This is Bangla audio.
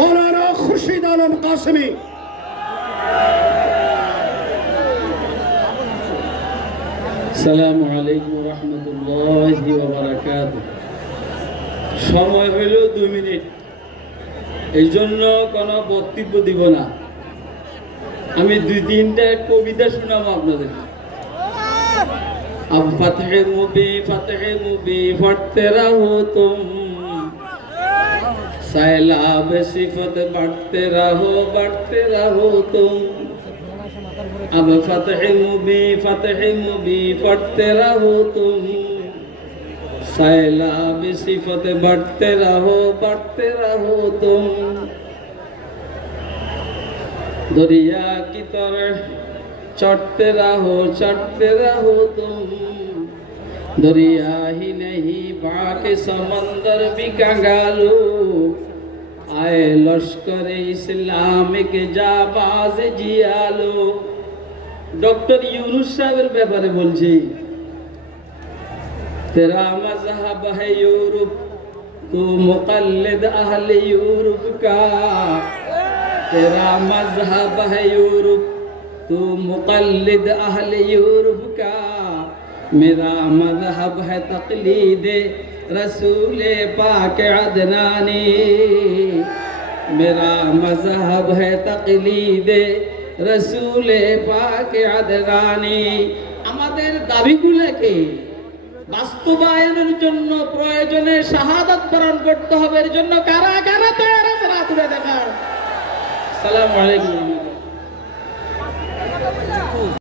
मौलाना खुर्शीद आलम कासमी। আসসালামু আলাইকুম ওয়া রাহমাতুল্লাহি ওয়া বারাকাতুহু। সময় হইল 2 মিনিট, এই জন্য কোনো বক্তব্য দিব না। আমি 2-3টা কবিতা শোনাবো আপনাদের। अब फतह मुबी फटते रहो तुम, सैलाब सिफत बढ़ते रहो तुम। अब फतह मुबी फटते रहो तुम, सैलाब सिफत बढ़ते रहो तुम। दरिया की तरह चढ़ते रहो तुम, दरिया ही नहीं बाकी समंदर भी कंगालू। आए लश्कर इस्लाम के जाबाज जियालो। डॉक्टर यूनुस साहब ব্যাপারে বলছি, तेरा मजहब है यूरोप, तू मुकल्लिद अहले यूरोप का। तेरा मजहब है यूरोप, तू मुकल्लिद अहले यूरोप का। मेरा मजहब है तकलीद रसूल पाक अदनानी। मेरा मजहब है तकलीद रसूल पाक अदनानी। আমাদের দাবিগুলোকে বাস্তবায়নের জন্য প্রয়োজনে শাহাদাত বরণ করতে হবে। এর জন্য কারা কারা তৈরি আছে রাত দেখা। আসসালামু আলাইকুম।